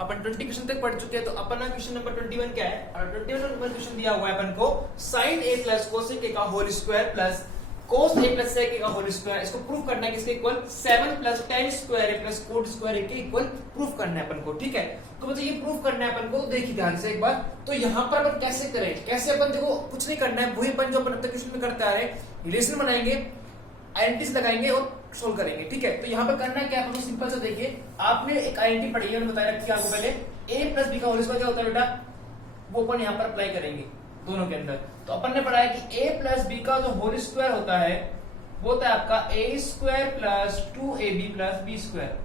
अपन 20 question तक पढ़ चुके हैं। तो अपना क्वेश्चन नंबर 21 क्या है? और 21 नंबर क्वेश्चन दिया हुआ है अपन को sin a plus cosec a का whole square plus cos a plus sec a का होल स्क्वायर। इसको प्रूव करना है किसके equal? 7 plus tan square a plus cot square a के इक्वल प्रूफ करना है अपन को। ठीक है, तो मुझे ये प्रूफ करना है अपन को। देखिए ध्यान से एक बार, तो यहाँ पर अपन कैसे करें? कैसे अपन देखो कुछ नहीं करना है, वही अपन जो अपन अब तक क्वेश्चन में करते आ रहे हैं, रिलेशन बनाएंगे, आइडेंटिटीज लगाएंगे और सोल्व करेंगे। ठीक है, तो यहाँ पर करना क्या है अपन को? सिंपल सा देखिए, आपने एक आइडेंटिटी पढ़ी है, मैंने बताया रखी है आपको पहले, a प्लस b का होल स्क्वायर क्या होता है बेटा, वो अपन यहाँ पर अप्लाई करेंगे दोनों के अंदर। तो अपन ने पढ़ा है कि a प्लस b का जो होल स्क्वायर होता है वो होता है आपका a square plus 2ab plus b square.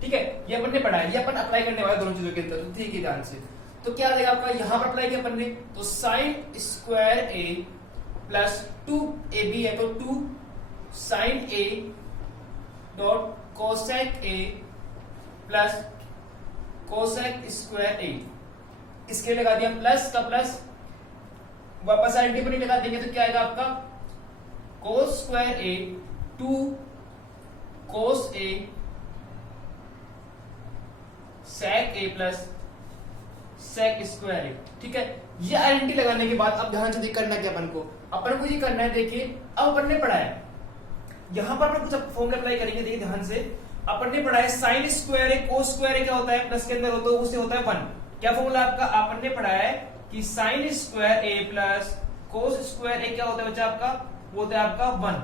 ठीक है, ये अपन ने पढ़ा है, ये अपन अप्लाई करने वाले दोनों चीजों के अंदर। तो ठीक है ध्यान से, तो क्या आ जाएगा आपका? यहाँ पर अप्लाई किया अपन ने, तो sine square a plus 2ab है तो 2 sine a dot cosec a plus cosec square a, इसके लगा दिया प्लस का प्लस, वापस आइडेंटिटी लगा देंगे तो क्या आएगा आपका? Cos square a 2 cos a sec a plus sec square a। ठीक है, ये आइडेंटिटी लगाने के बाद अब ध्यान से देख करना क्या अपन को? अपन को ये करना है, देखिए अब अपन ने पढ़ा है, यहां पर अपन कुछ फॉर्मूला अप्लाई करेंगे। देखिए ध्यान से, अपन ने पढ़ा है sine square a cos square a क्या होता है? प्लस के अंदर होता है उसे होता है 1। क्या फॉर्मूला आपका? अपन ने पढ़ा है कि sine square a plus cos square a क्या होता है बच्चा आपका? वो होता है आपका 1।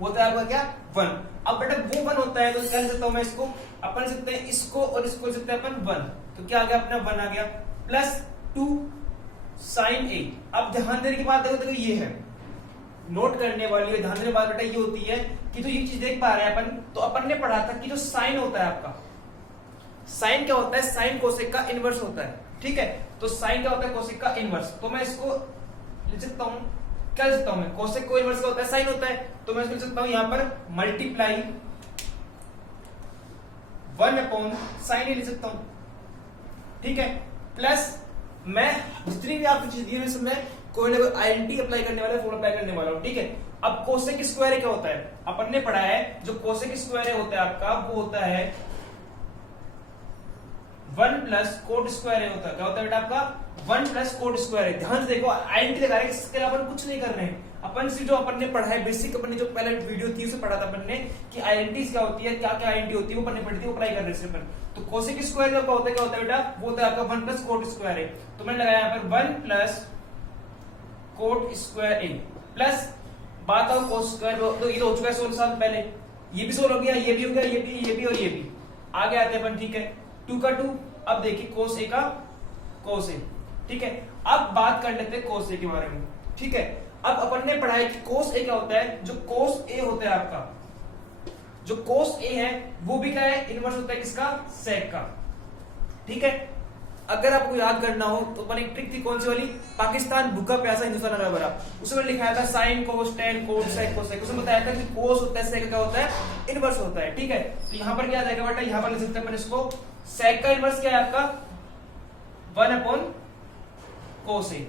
वो होता है आपका क्या? 1। अब बेटा वो 1 होता है तो क्या लिख सकता हूं मैं इसको? अपन लिख सकते हैं इसको और इसको लिख सकते हैं अपन 1। तो क्या आ गया अपना? 1 आ गया प्लस 2 साइन a। अब ध्यान देने की बात देखो, देखो ये है नोट करने वाली है, ध्यान देने वाली बेटा ये होती है कि तो ये चीज देख पा रहे हैं अपन। तो अपन ने पढ़ा था कि जो साइन होता है आपका, साइन क्या होता है? साइन कोसेक का इनवर्स होता है। ठीक है, तो साइन क्या होता है? कोसेक का इनवर्स। तो मैं इसको लिख सकता हूं, क्या लिख सकता हूं मैं? कोसेक को इनवर्स क्या होता है? साइन होता है। तो मैं इसको लिख सकता हूं यहां पर मल्टीप्लाई 1 अपॉन साइन लिख सकता हूं। ठीक है, प्लस मैं जितनी भी आपको चीज दी है मैं कोई ना कोई आइडेंटिटी अप्लाई करने वाला, फॉर्मूला अप्लाई करने वाला हूं। ठीक है, अब कोसेक स्क्वायर क्या होता है? अपन ने पढ़ा है जो कोसेक स्क्वायर होता है आपका, वो होता है 1 प्लस कोट स्क्वायर होता है। क्या होता है बेटा आपका? 1 प्लस कोट स्क्वायर। ध्यान से देखो, आइडेंटिटी लगा रहे हैं, इसके अलावा अपन कुछ नहीं कर रहे हैं। अपन से जो अपन ने पढ़ा है बेसिक, अपन ने जो पहले वीडियो थी उसे पढ़ा था अपन ने कि आइडेंटिटीज क्या होती है, क्या क्या आइडेंटिटी होती है, वो अपन ने पढ़ी थी, वो अप्लाई कर रहे हैं अपन। तो कोसेक स्क्वायर का होता है क्या होता है बेटा? वो होता है आपका 1 प्लस कोट स्क्वायर है। तो मैंने लगाया यहाँ पर 1 प्लस कोट स्क्वायर ए प्लस बात आओ कोस स्क्वायर। तो ये तो हो चुका है 16 साल पहले, ये भी सोल्व हो गया, ये भी हो गया, ये भी और ये भी आगे आते हैं अपन। ठीक है, 2 का 2। अब देखिए कोस ए का कोस ए। ठीक है, अब बात कर लेते हैं कोस ए के बारे में। ठीक है, अब अपन ने पढ़ा है कि कोस ए क्या होता है? जो कोस ए होता है आपका, जो कोस ए है वो भी क्या है? इनवर्स होता है किसका? सेक का। ठीक है, अगर आपको याद करना हो तो अपन एक ट्रिक थी, कौन सी वाली? पाकिस्तान भूखा प्यासा हिंदुस्तान हरा भरा, उसमें लिखाया था साइन कोस टेन कोस सेक कोसेक। उसमें बताया था कि कोस होता है, सेक क्या होता है? इनवर्स होता है। ठीक है, तो यहाँ पर क्या आ जाएगा बेटा? यहाँ पर लिख सकते हैं अपन इसको, सेक का इनवर्स क्या है आपका? 1 अपॉन कोस ए।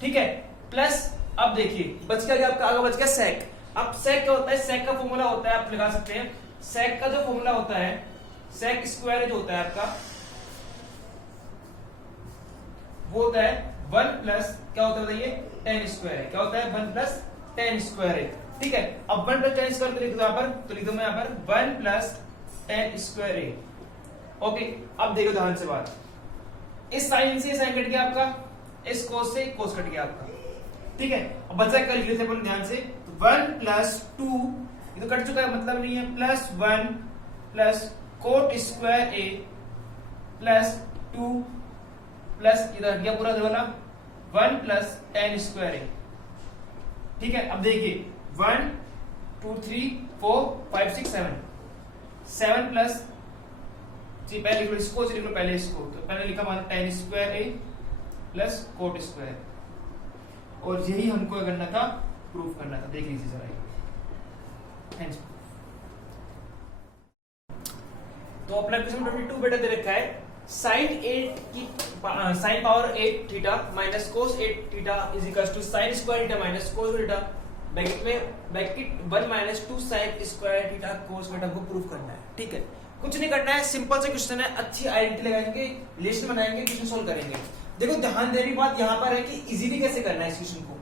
ठीक है, प्लस अब देखिए बच गया आपका, आगे बच गया सेक। अब सेक क्या होता है? सेक का फॉर्मूला होता है, आप लगा सकते हैं, सेक का जो फॉर्मूला होता है, सेक स्क्वायर जो होता है आपका, वो होता है 1 प्लस क्या होता है बताइए? टेन स्क्वायर है। क्या होता है? 1 प्लस टेन स्क्वायर है। ठीक है, अब 1 प्लस टेन स्क्वायर लिख दो यहाँ पर, तो लिख दो मैं यहाँ पर 1 प्लस टेन स्क्वायर है। ओके, अब देखो ध्यान से बात, इस साइन से साइन कट गया आपका, इस कोस से कोस कट गया आपका। ठीक है, अब बचा क्या लिख लेते हैं अपन ध्यान से, 1 प्लस 2, ये तो कट चुका है मतलब नहीं है, प्लस 1 प्लस कोट स्क्वायर ए प्लस 2 प्लस इधर हट गया पूरा वाला 1 प्लस टेन स्क्वायर ए। ठीक है, अब देखिए 1 2 3 4 5 6 7 प्लस, पहले लिख लो इसको, लिख लो पहले इसको। तो पहले लिखा हमारा टेन स्क्वायर ए प्लस कोट स्क्वायर, और यही हमको करना था, प्रूफ करना था। देख लीजिए जरा, तो अपना क्वेश्चन 22 बेटा दे रखा है, साइन 8 की sine power 8 theta minus cos 8 theta is equal to sine square theta minus cos theta bracket 1 minus 2 sine square theta cos theta को प्रूफ करना है। ठीक है, कुछ नहीं करना है, सिंपल से क्वेश्चन है, अच्छी आइडेंटिटी लगाएंगे, रिलेशन बनाएंगे, क्वेश्चन सोल्व करेंगे। देखो ध्यान देने की बात यहाँ पर है कि इजीली कैसे करना है इस क्वेश्चन को।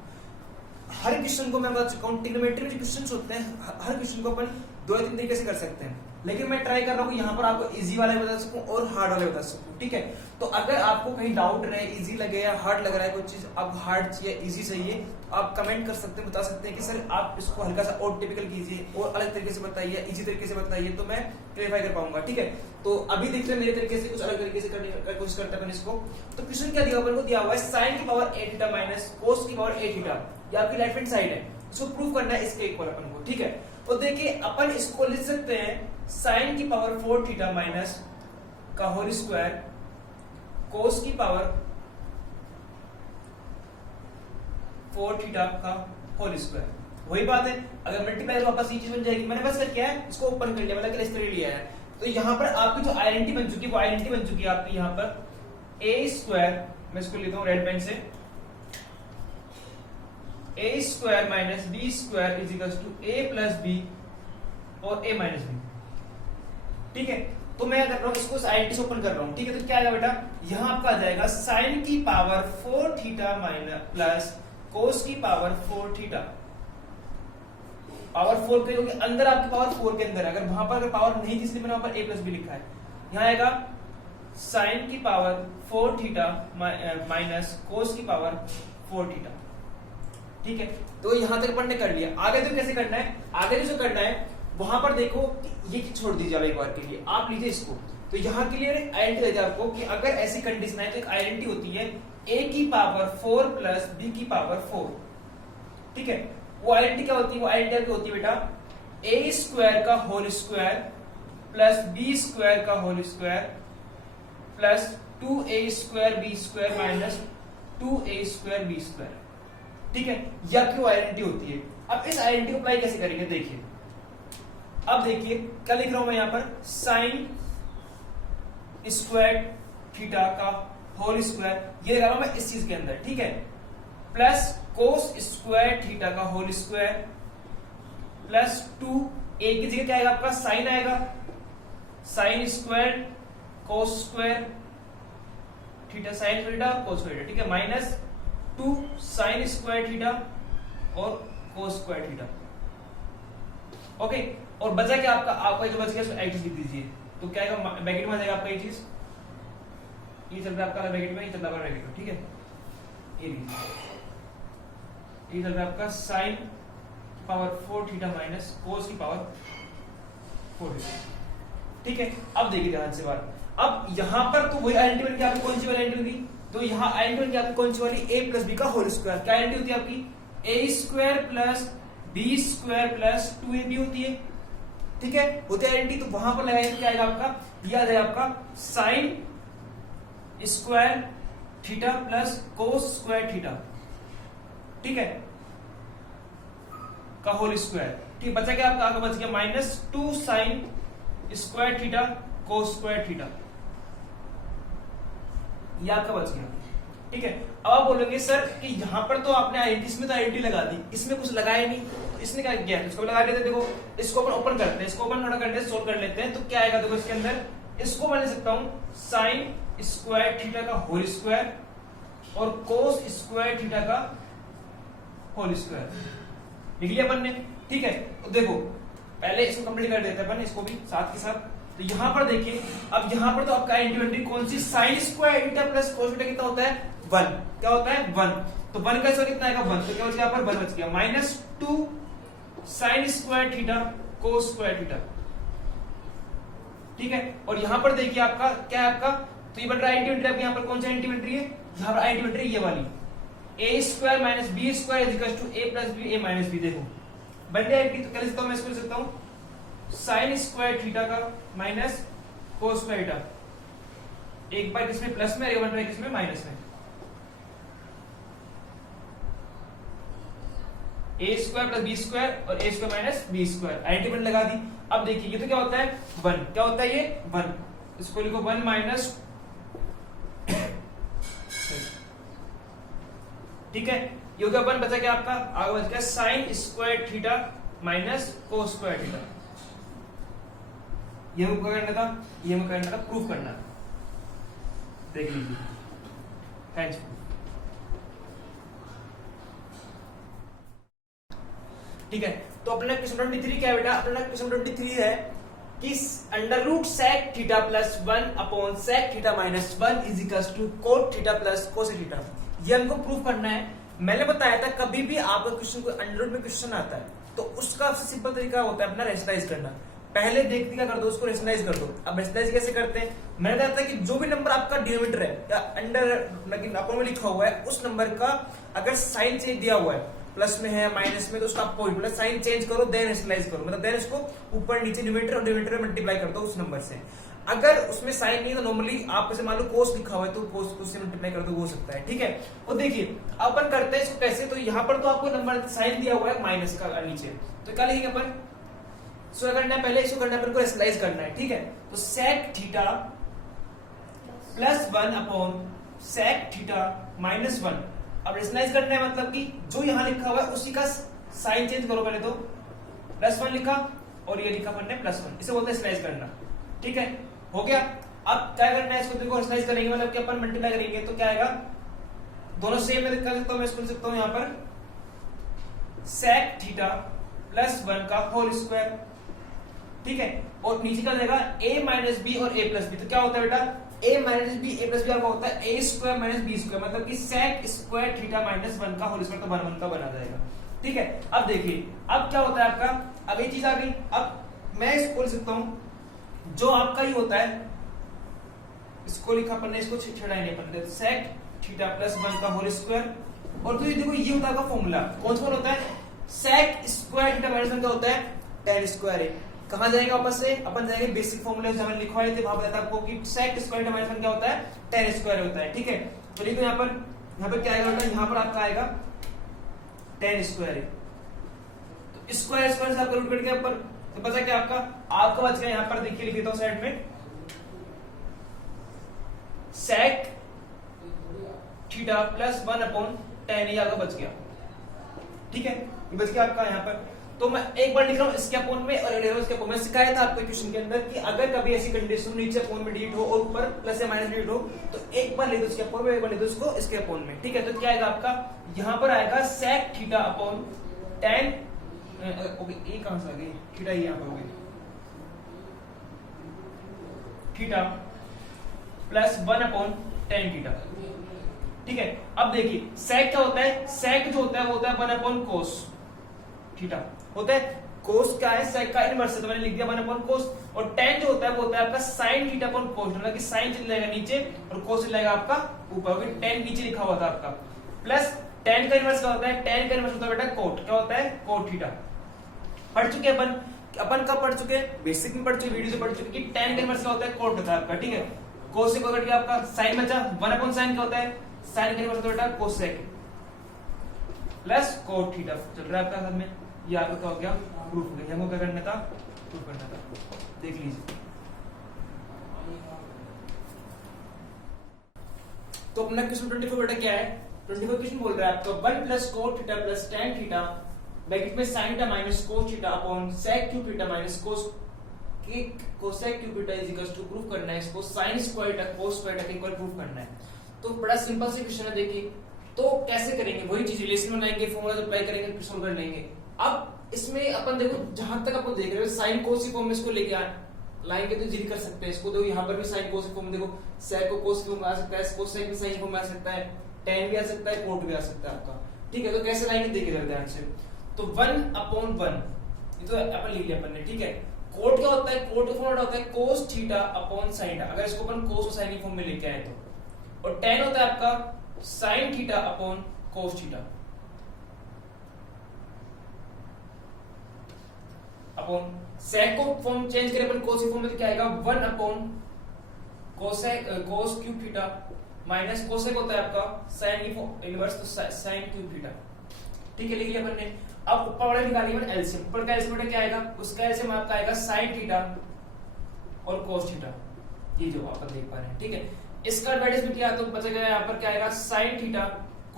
हर क्वेश्चन को मैं बता चुका हूँ, ट्रिग्नोमेट्री में जो क्वेश्चंस होते हैं हर क्वेश्चन को अपन 2 या 3 तरीके से कर सकते हैं, लेकिन मैं ट्राई कर रहा हूँ यहाँ पर आपको इजी वाले बता सकूं और हार्ड वाले बता सकूं। ठीक है, तो अगर आपको कहीं डाउट रहे, इजी लगे या हार्ड लग रहा है कोई चीज, आप हार्ड चाहिए इजी चाहिए, तो आप कमेंट कर सकते हैं, बता सकते हैं कि सर आप इसको हल्का सा और टिपिकल कीजिए और अलग तरीके से बताइए, इजी तरीके से बताइए, तो मैं क्लियरफाई कर पाऊंगा। ठीक है, तो अभी देखते हैं मेरे तरीके से, कुछ अलग तरीके से करने की कोशिश करते हैं इसको। तो क्वेश्चन क्या दिया अपन को, दिया हुआ है साइन की पावर a थीटा माइनस कोस की पावर a थीटा, ये आपकी लेफ्ट हैंड साइड है, इसको प्रूव करना है इसके इक्वल अपन को। ठीक है, तो देखिए अपन इसको लिख सकते हैं साइन की पावर 4 थीटा माइनस का होल स्क्वायर कोस की पावर 4 थीटा का होल स्क्वायर। वही बात है, अगर मल्टीप्लाई तो वापस ये चीज बन जाएगी। मैंने बस क्या है, इसको ओपन कर लिया, मतलब इस तरह लिया है। तो यहाँ पर आपकी जो आइडेंटिटी बन चुकी है, वो आइडेंटिटी बन चुकी है आपकी यहाँ पर ए स्क्वायर, मैं इसको लिखता हूँ रेड पेन से, A square minus B square is equal to A plus B और ए माइनस बी। ठीक है, तो मैं कर रहा हूं इसको आइडेंटिटी से ओपन कर रहा हूं। ठीक है, तो क्या आएगा बेटा, यहां आपका आ जाएगा साइन की power 4 theta minus plus cos की पावर 4 थीटा। पावर 4 क्योंकि अंदर आपकी पावर 4 के अंदर है, अगर वहां पर अगर पावर नहीं थी इसलिए मैंने वहां पर ए प्लस बी लिखा है। यहां आएगा साइन की पावर 4 थीटा माइनस कोस की पावर 4 थीटा। ठीक है, तो यहां तक अपन ने कर लिया। आगे तो कैसे करना है, आगे जो करना है वहां पर देखो, ये छोड़ दीजिए आप एक बार के लिए, आप लीजिए इसको। तो यहाँ के लिए आइडेंटिटी देते आपको कि अगर ऐसी कंडीशन है तो एक आइडेंटिटी होती है a की पावर 4 प्लस b की पावर 4। ठीक है, वो आइडेंटिटी क्या होती है, वो आइडेंटिटी क्या होती है बेटा, a स्क्वायर का whole square plus b square का whole square plus 2a square b square minus 2a square b square. ठीक है, यह आपकी आइडेंटिटी होती है। अब इस आइडेंटिटी को अप्लाई कैसे करेंगे, देखिए। अब देखिए क्या लिख रहा हूं मैं यहां पर, साइन स्क्वायर थीटा का होल स्क्वायर, ये लगा रहा हूं मैं इस चीज के अंदर। ठीक है, प्लस कोस स्क्वायर थीटा का होल स्क्वायर प्लस 2 a की जगह क्या आएगा आपका, साइन आएगा, साइन स्क्वायर कोस square theta, sine theta cos square. ठीक है, माइनस 2 साइन स्क्वायर थीटा और कोस स्क्वायर थीटा। ओके, और बचा क्या आपका जो बच गया उसको एक्स लिख दीजिए। तो क्या आएगा, ब्रैकेट में आ जाएगा आपका ये चीज, ये चल रहा है आपका ब्रैकेट में, ये चल रहा है ब्रैकेट में। ठीक है, ये चल रहा है आपका साइन पावर 4 थीटा माइनस कोस की पावर 4 थीटा। ठीक है, अब देखिए ध्यान से बात, अब यहां पर तो वही आइडेंटिटी बन गई आपकी, कौन सी वाली आइडेंटिटी होगी, तो यहाँ आइडेंटिटी बन गई आपकी कौन सी वाली, a प्लस b का होल स्क्वायर। क्या आइडेंटिटी होती है आपकी, a square plus B square plus 2ab होती है। ठीक है, होती है आइडेंटिटी, तो वहां पर लगाएंगे क्या आएगा आपका, याद है आपका sign square theta plus cos square theta. ठीक है, का होल स्क्वायर। ठीक, बचा क्या आपका, आगे बच गया minus 2 sine square theta cos square theta, ये आपका बच गया। ठीक है, अब आप बोलोगे सर कि यहां पर तो आपने आइडेंटिटी, इसमें तो आइडेंटिटी लगा दी, इसमें कुछ लगाया नहीं, तो इसने क्या किया, इसको लगा देते। देखो इसको अपन ओपन करते हैं, इसको ओपन थोड़ा करते हैं, सोल्व कर लेते हैं। तो क्या आएगा, देखो इसके अंदर इसको मैं लिख सकता हूं साइन स्क्वायर थीटा का होल स्क्वायर और कोस स्क्वायर थीटा का होल स्क्वायर, लिख लिया अपन ने। ठीक है, तो देखो पहले इसको कंप्लीट कर देते हैं अपन, इसको भी साथ के साथ। तो यहां पर देखिए, अब यहां पर तो आपका आइडेंटिटी कौन सी, sine square theta plus cos theta कितना होता है, 1। क्या होता है, 1। तो 1 का स्क्वायर कितना आएगा, 1। तो क्या बच गया यहाँ पर, 1 बच गया, minus 2 sine square theta cos square theta. ठीक है, और यहां पर देखिए आपका क्या है आपका, तो ये बन रहा है आइडेंटिटी, यहाँ पर कौन सी आइडेंटिटी है, यहाँ पर आइडेंटिटी ये वाली, a square minus B square is equal to a plus b a minus b. देखो बन गया आइडेंटिटी। तो क्या लिख सकता हूं मैं, इसको लिख सकता हूं साइन स्क्वायर थीटा का माइनस कोस स्क्वायर थीटा, एक बार किसमें प्लस में, एक बार किसमें माइनस में, a square plus B square और a square minus B square, identity लगा दी। अब देखिए ये तो क्या होता है, 1। क्या होता है ये, 1। इसको लिखो 1 माइनस। ठीक है, ये हो गया अपन बचा क्या आपका आगे बच गया sign square theta minus cos square theta. ये हमको करना था, ये हमको करना था, प्रूफ करना था। देख लीजिए हैंड्स ठीक है। तो अपना क्वेश्चन 23 क्या है बेटा, अपना क्वेश्चन 23 है कि under root sec theta plus 1 upon sec theta minus 1 is equal to cot theta plus cosec theta. ये हमको प्रूफ करना है। मैंने बताया था कभी भी आपका क्वेश्चन कोई अंडर रूट में क्वेश्चन आता है तो उसका सबसे सिंपल तरीका होता है अपना रेशनलाइज करना। पहले देख दिया कर दो, उसको रेशनलाइज कर दो। अब रेशनलाइज कैसे करते हैं, मैंने कहा था कि जो भी नंबर आपका डिनोमिनेटर है या अंडर अपोन में लिखा हुआ है उस नंबर का अगर साइन चेंज दिया हुआ है, प्लस में है माइनस में, तो उसका अपोजिट मतलब साइन चेंज करो देन रेशनलाइज करो, मतलब देन इसको ऊपर नीचे न्यूमरेटर और डिनोमिनेटर में मल्टीप्लाई कर दो उस नंबर से। अगर उसमें साइन नहीं तो नॉर्मली आप जैसे मान लो कोस लिखा हुआ है तो कोस से मल्टीप्लाई कर दो, हो सकता है। ठीक है। और देखिए अपन करते हैं इसको कैसे, तो यहाँ पर तो आपको नंबर साइन दिया हुआ है माइनस का नीचे, तो क्या लिखेंगे अपन, इसको करना है पहले, इसको करना है अपन को रेशनलाइज करना है। ठीक है। तो sec theta plus 1 upon sec theta minus 1। अब रेशनलाइज करना है मतलब कि जो यहां लिखा हुआ है उसी का साइन चेंज करो। पहले तो प्लस 1 लिखा और ये लिखा अपन ने प्लस 1, इसे बोलते हैं रेशनलाइज करना। ठीक है, हो गया। अब क्या करना है, इसको देखो रेशनलाइज करेंगे मतलब कि अपन मल्टीप्लाई करेंगे तो क्या आएगा, दोनों सेम में कर सकता हूं मैं, इसको लिख सकता हूं यहां पर सेक थीटा प्लस 1 का होल स्क्वायर। ठीक है। और नीचे क्या देगा a माइनस बी और a प्लस बी, तो क्या होता है बेटा a minus B a plus b आपका होता है a square minus B square, मतलब कि सेक स्क्वायर थीटा माइनस 1 का होल स्क्वायर, तो 1 का बना जाएगा। ठीक है। अब देखिए अब क्या होता है आपका, अब ये चीज आ गई। अब मैं इसको लिख सकता हूं जो आपका ही होता है, इसको लिखा अपन ने, इसको छेड़ा नहीं अपन ने, सेक थीटा प्लस 1 का होल स्क्वायर। और तो ये देखो ये होता है फॉर्मूला, कौन सा होता है, सेक स्क्वायर थीटा माइनस 1 का होता है tan स्क्वायर है। कहां जाएगा वापस से, अपन जाएंगे बेसिक फॉर्मूले जहां मैंने लिखवाए थे, वहां बताया था आपको कि सेक स्क्वायर थीटा माइनस 1 क्या होता है, tan स्क्वायर होता है। ठीक है। तो लिखो यहां पर क्या आएगा बेटा, यहां पर आपका आएगा tan स्क्वायर है, तो स्क्वायर स्क्वायर से आपका रूट कट गया ऊपर, तो बचा क्या आपका बच गया यहां पर, देखिए लिख देता हूं साइड में, sec theta plus 1 upon tan, ये आपका बच गया। ठीक है, ये बच गया आपका यहां पर। तो मैं एक बार लिख रहा हूं इसके अपोन में और इसके अपोन में। सिखाया था आपको क्वेश्चन के अंदर कि अगर कभी ऐसी कंडीशन नीचे अपोन में डिलीट हो और ऊपर प्लस या माइनस डिलीट हो तो एक बार लिख दो इसके अपोन में, एक बार लिख दो इसको इसके अपोन में। ठीक है। तो क्या आएगा आपका, यहां पर आएगा sec theta upon tan, okay ये कहां से आ गई, थीटा यहां पर हो गई, theta plus 1 upon tan theta. ठीक है। अब देखिए सेक क्या होता है, सेक जो होता है वो होता है 1 अपॉन कोस थीटा होता है। कोस क्या है, सेक का इनवर्स है, तो मैंने लिख दिया 1 अपॉन कोस। और tan जो होता है वो होता है आपका sin थीटा अपॉन कोस, मतलब कि sin चला जाएगा नीचे और कोस चला जाएगा आपका ऊपर, क्योंकि tan नीचे लिखा हुआ था आपका। प्लस tan का इनवर्स क्या होता है, tan का इनवर्स होता है बेटा कोट, क्या होता है कोट थीटा। पढ़ चुके अपन कब पढ़ चुके, बेसिक में पढ़ चुके, वीडियो से पढ़ चुके कि tan का इनवर्स क्या होता है, कोट होता है आपका। ठीक है। कोस से कोट कट गया आपका, sin बचा, 1 अपॉन sin क्या होता है, sin का इनवर्स होता है बेटा कोसेक प्लस कोट थीटा। चल रहा है आपका साथ में, ये आपका क्या हो गया, प्रूफ हो गया। हमको क्या करना था, प्रूफ करना था। देख लीजिए तो अपना क्वेश्चन 24 बेटा क्या है, 24 क्वेश्चन बोल रहा है आपको 1 plus cot theta plus tan theta bracket में sin theta minus cos theta upon sec cube theta minus cos cosec cube theta is equal to, proof करना है इसको sin square theta cos square theta के equal proof करना है। तो बड़ा simple से क्वेश्चन है। देखिए तो कैसे करेंगे, वही चीज रिलेशन बनाएंगे, फॉर्मूला अप्लाई करेंगे, फिर सॉल्व कर लेंगे। अब इसमें अपन देखो जहां तक अपन देख रहे हो साइन कोस की फॉर्म में इसको लेके लाएंगे तो जीरो कर सकते हैं इसको। देखो यहाँ पर भी साइन कोस की फॉर्म, देखो sec को कोस की फॉर्म में आ सकता है, कोसेक भी साइन फॉर्म में आ सकता है, tan भी आ सकता है, कोट भी आ सकता है आपका। ठीक है। तो कैसे लाएंगे देखिए जरा ध्यान से। तो 1 अपॉन 1 ये तो अपन लिख लिया अपन ने। ठीक है। कोट क्या होता है, कोट का फॉर्म होता है कोस थीटा अपॉन साइन थीटा, अगर इसको अपन कोस और साइन की फॉर्म में लेके आए तो। और tan होता है आपका साइन थीटा अपॉन कोस थीटा अपॉन sec को फॉर्म चेंज करें अपन कोस की फॉर्म में तो क्या आएगा, 1 upon cosec cos cube theta minus cosec होता है आपका sin की इनवर्स, तो sin क्यूब थीटा। ठीक है, लिख लिया अपन ने। अब ऊपर वाला निकालिए अपन एलसीएम, ऊपर का एलसीएम क्या आएगा, उसका एलसीएम आपका आएगा sin थीटा और cos थीटा, ये जो आप देख पा रहे हैं। ठीक है। इसका डिवाइड में क्या तो बचा गया यहाँ पर क्या आएगा sin theta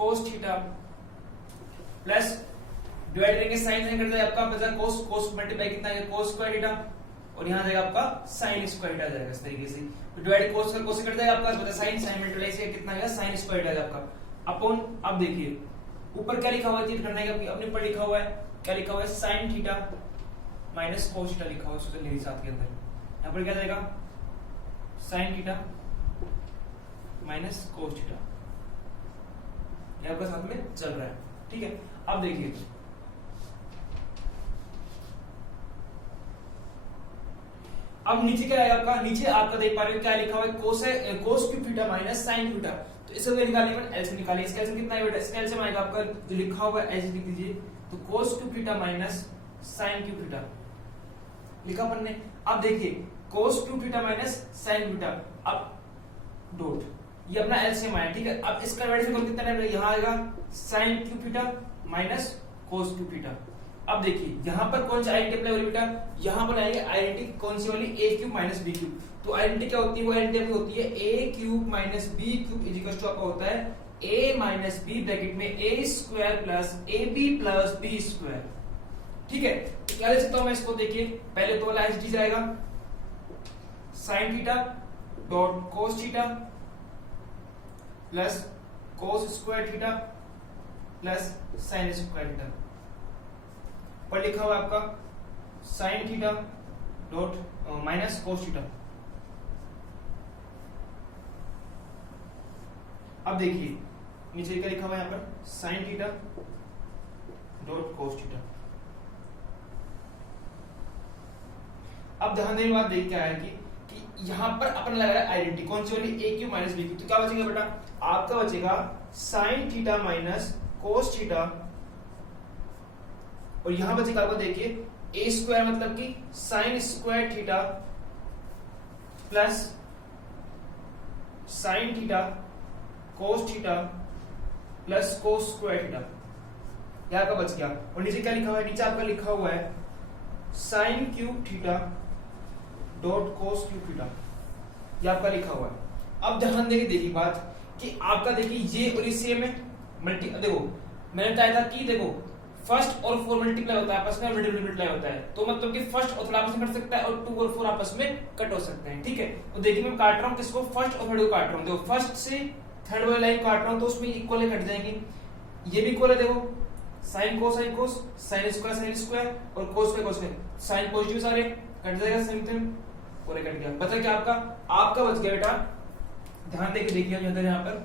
cos theta plus divide करेंगे साइन साइन कट जाएगा आपका बचा कोस कोस मल्टीप्लाई कितना है कोस स्क्वायर थीटा और यहाँ जाएगा आपका साइन स्क्वायर थीटा जाएगा इस तरीके से तो डिवाइड कोस का कोस कट जाएगा आपका बचा साइन साइन मल्टीप्लाई से कितना आएगा साइन स्क्वायर थीटा आपका अपॉन अब देखिए ऊपर क्या लिखा हुआ है चीज करना है अपने ऊपर लिखा हुआ है क्या लिखा हुआ है sine theta minus cos theta लिखा हुआ है उसके लिए साथ के अंदर यहाँ पर क्या जाएगा sine theta minus cos theta ये आपका साथ में चल रहा है ठीक है। अब देखिए अब नीचे क्या आएगा आपका नीचे आपका देख पा रहे हो क्या लिखा हुआ है cos cube theta minus sine theta तो इसको निकालने पर एलसीएम निकालिए इसका एलसीएम कितना है बेटा इसका एलसीएम आएगा आपका जो लिखा हुआ है ऐसे लिख दीजिए तो cos cube theta minus sine cube theta लिखा अपन ने। अब देखिए cos cube theta minus sine theta अब डॉट ये अपना एलसीएम आया ठीक है। अब इसका डिवाइड कितना टाइम यहाँ आएगा sine cube theta minus cos cube theta. अब देखिए यहाँ पर कौन सी आइडेंटिटी अप्लाई हो रही बेटा यहाँ पर आएगी आइडेंटिटी कौन सी वाली A cube minus B cube तो आइडेंटिटी क्या होती है वो आइडेंटिटी होती है A cube minus B cube is equal to आपका होता है ए माइनस बी ब्रैकेट में A square plus A B plus B square ठीक है। तो क्या लिख सकता हूं मैं इसको देखिए पहले तो वाला एच जाएगा sine theta dot cos theta plus cos square theta plus sine square theta पर लिखा हुआ आपका sine theta dot minus cos theta. अब देखिए नीचे क्या लिखा हुआ है यहाँ पर sine theta dot cos theta. अब ध्यान देने बात देख क्या है कि यहाँ पर अपन लगा रहा है आइडेंटिटी कौन सी वाली ए क्यू माइनस बी क्यू तो क्या बचेगा बेटा आपका बचेगा sine theta minus cos theta और यहां बचेगा आपको देखिए ए स्क्वायर मतलब कि sign square theta plus sine theta cos theta plus cos square theta यहां का बच गया और नीचे क्या लिखा हुआ है नीचे आपका लिखा हुआ है sine cube theta dot cos cube theta ये आपका लिखा हुआ है। अब ध्यान देके देखिए बात कि आपका देखिए ये और ये सेम है मल्टी देखो मैंने बताया था कि देखो फर्स्ट और 4 मल्टीप्लाई होता है आपस में मल्टीप्लाई होता है तो मतलब कि फर्स्ट और थर्ड आपस में कट सकता है और 2 और 4 आपस में कट हो सकते हैं ठीक है। तो देखिए मैं काट रहा हूँ किसको फर्स्ट और थर्ड को काट रहा हूँ देखो फर्स्ट से थर्ड वाली लाइन काट रहा हूँ तो उसमें इक्वल कट जाएंगे ये भी इक्वल है देखो साइन कोस साइन स्क्वायर और कोस स्क्वायर साइन पॉजिटिव सारे कट जाएगा सेम पूरे कट गया बचा क्या आपका बच गया बेटा ध्यान देके देखिए यहाँ पर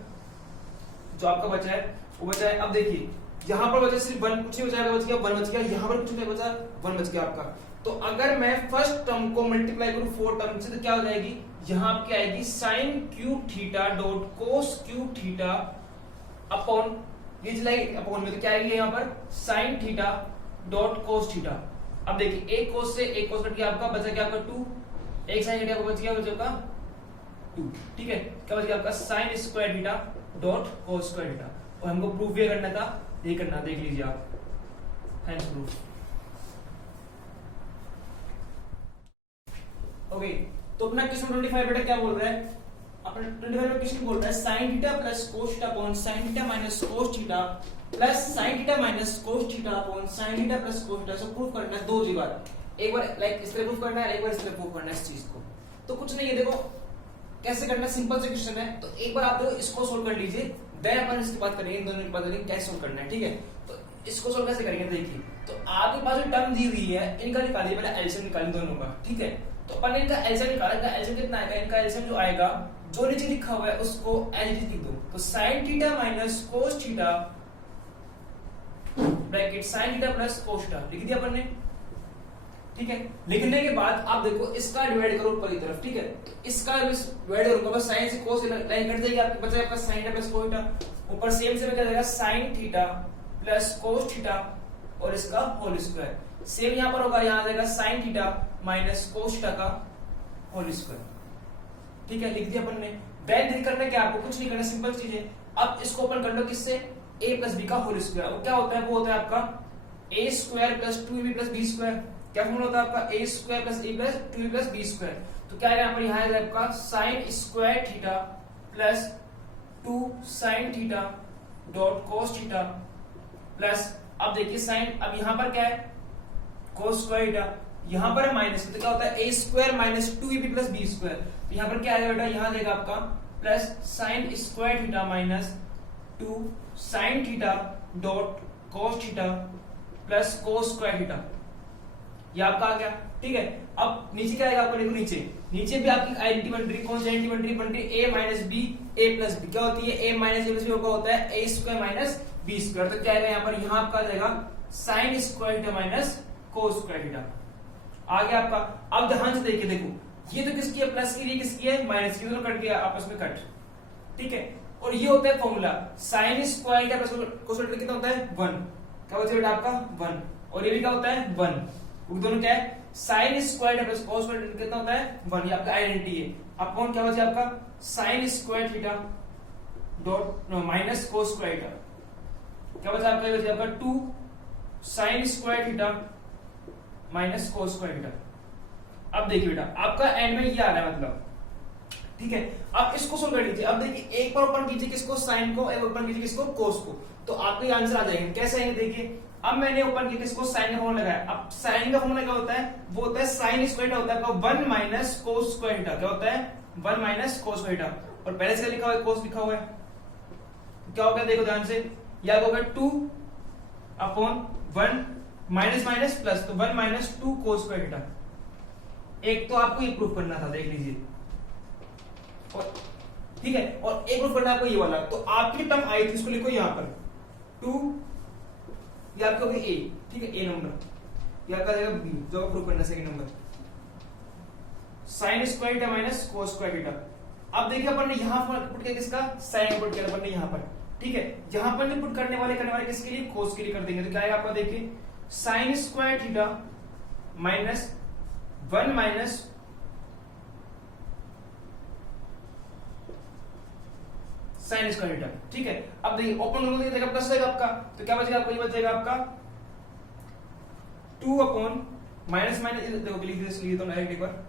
जो आपका बचा है वो बचा है। अब देखिए यहाँ पर बचा सिर्फ 1 कुछ नहीं बचा बच गया 1 बच गया यहाँ पर कुछ नहीं बचा 1 बच गया आपका। तो अगर मैं फर्स्ट टर्म को मल्टीप्लाई करूं 4 टर्म से तो क्या हो जाएगी यहाँ आपकी आएगी sine cube theta dot cos cube theta upon ये चलाएगी अपॉन में तो क्या आएगी यहाँ पर sine theta dot cos theta. अब देखिए एक कोस से एक कोस कट गया आपका बचा क्या आपका 2 एक साइन थीटा को बच गया आपका 2 ठीक है। क्या बच गया आपका साइन स्क्वायर थीटा डॉट कोस स्क्वायर थीटा और हमको प्रूफ ये करना था ये करना देख लीजिए आप हैंड्स प्रूफ ओके। तो अपना क्वेश्चन 25 बेटा क्या बोल रहा है अपना 25 में क्वेश्चन बोल रहा है sign theta plus cos theta upon sine theta minus cos theta plus sine theta minus cos theta upon sine theta plus cos theta सब प्रूफ करना है दो बार एक बार लाइक इस तरह प्रूफ करना है एक बार इस तरह प्रूफ करना है इस चीज को। तो कुछ नहीं है देखो कैसे करना है सिंपल से क्वेश्चन है तो एक बार आप देखो इसको सोल्व कर लीजिए देन अपन इसकी बात करेंगे इन दोनों की बात करेंगे कैसे सोल्व करना है ठीक है। तो इसको सोल्व कैसे करेंगे देखिए तो आपके पास जो टर्म दी हुई है इनका निकालिए पहले एलसीएम निकालिए दोनों का ठीक है। तो अपन इनका एलसीएम निकालेंगे एलसीएम कितना आएगा इनका एलसीएम जो आएगा जो नीचे लिखा हुआ है उसको एज इट इज लिख दो तो sin theta minus cos theta bracket sin theta plus cos theta लिख दिया अपन ने ठीक है। लिखने के बाद आप देखो इसका डिवाइड करो ऊपर की तरफ ठीक है। तो इसका डिवाइड करो बस sin से cos लाइन कट जाएगी आपके बचा आपका sin theta plus cos theta ऊपर सेम से क्या जाएगा sin theta plus cos theta और इसका होल स्क्वायर सेम यहां पर होगा यहां आ जाएगा sin theta minus cos theta का होल स्क्वायर ठीक है। लिख दिया अपन ने देन करना क्या आपको कुछ नहीं करना सिंपल चीज है। अब इसको ओपन कर लो किससे a प्लस b का होल स्क्वायर क्या होता है वो होता है आपका a square plus 2ab plus b square क्या फॉर्मूला होता है आपका a square plus a plus 2ab plus b square. तो क्या आएगा यहाँ पर आपका sin square theta plus 2 sin theta dot cos theta plus अब देखिए साइन, अब यहाँ पर क्या है कोस स्क्वायर थीटा, यहाँ पर माइनस, तो क्या होता है a square minus 2ab plus b square, तो यहाँ पर क्या आएगा बेटा, यहाँ देगा आपका plus sine square theta minus 2 sine theta dot cos theta plus cos square theta, ये आपका आ गया। ठीक है, अब नीचे क्या आएगा आपको, देखो नीचे भी आपकी आइडेंटिटी बन रही, कौन सी आइडेंटिटी बन रही है, a minus B a plus B, क्या होती है a minus a plus B होता है a square minus b square, तो क्या आएगा यहाँ पर, यहाँ आपका आ जाएगा sine square theta minus cos square theta, आ गया आपका। अब ध्यान से देखिए, देखो ये तो किसकी है, प्लस की, किसकी है माइनस की, दोनों कट गया आपस में कट। ठीक है, और ये होता है formula sine square theta plus cos square कितना होता है 1, क्या होता है आपका 1, और ये भी क्या होता है 1, दोनों क्या है sine square plus cos square कितना होता है 1, ये आपका आइडेंटिटी है। अब कौन क्या बचा आपका sign square theta dot minus cos square theta, क्या बचा आपका, ये बचा आपका 2 sine square theta minus cos square theta. अब देखिए बेटा आपका एंड में ये आ रहा है मतलब, ठीक है, अब इसको सोल्व कर लीजिए। अब देखिए एक बार ओपन कीजिए किसको, साइन को, एक ओपन कीजिए किसको, कोस को, तो आपके आंसर आ जाएंगे। कैसे आएंगे देखिए, अब मैंने ओपन किया किसको, साइन का फॉर्मूला लगाया। अब साइन का फॉर्मूला क्या होता है, वो होता है साइन स्क्वायर होता है 1 माइनस कोस स्क्वायर थीटा, क्या होता है 1 माइनस कोस स्क्वायर थीटा, और पहले से लिखा हुआ है कोस लिखा हुआ है, क्या होगा देखो ध्यान से, या होगा 2 अपॉन 1 माइनस माइनस प्लस, तो 1 माइनस 2 कोस स्क्वायर थीटा। एक तो आपको ये प्रूफ करना था, देख लीजिए, और ठीक है, और एक प्रूफ करना आपको ये वाला, तो आपकी टर्म आई थी, इसको लिखो यहां पर 2, ये आपका हो गया ए, ठीक है, ए नंबर, ये आपका जाएगा बी, जो प्रूफ करना second number, sign square theta minus cos square theta. अब देखिए अपन ने यहां पर पुट किया किसका, साइन पुट किया अपन ने यहां पर, ठीक है, यहां पर पुट करने वाले किसके लिए, कोस के लिए कर देंगे, तो क्या आएगा आपका देखिए sign square theta minus 1 minus sign square theta. ठीक है, अब देखिए ओपन करके देखिए प्लस जाएगा आपका, तो क्या बचेगा आपको, ये बचेगा आपका 2 अपॉन माइनस माइनस, देखो लिख दिए तो डायरेक्ट एक बार,